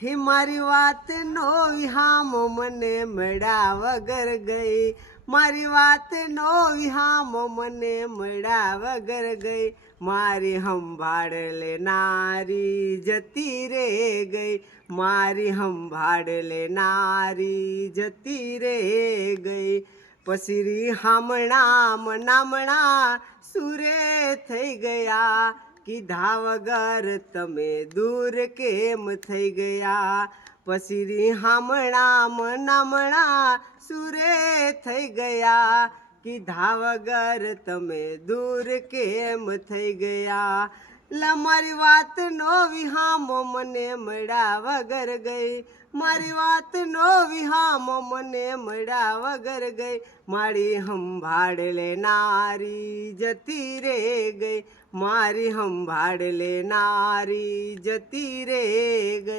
હે મારી વાત નો વિહામો મને મળ્યા વગર ગઈ, મારી વાત નો વિહામો મને મળ્યા વગર ગઈ, મારી સંભાળ લેનારી જતી રે ગઈ, મારી સંભાળ લેનારી જતી રે ગઈ. પછી હામણા મનામણા સુરે થઈ ગયા, કીધા વગર તમે દૂર કેમ થઈ ગયા. પછી હામણા મનામણા સુરે થઈ ગયા, કીધા વગર તમે દૂર કેમ થઈ ગયા. લા મારી વાત નો વિહામો મને મળ્યા વગર ગઈ, મારી વાત નો વિહામો મને મળ્યા વગર ગઈ, મારી સંભાળ લેનારી જતી રે ગઈ, મારી સંભાળ લેનારી જતી રે ગઈ.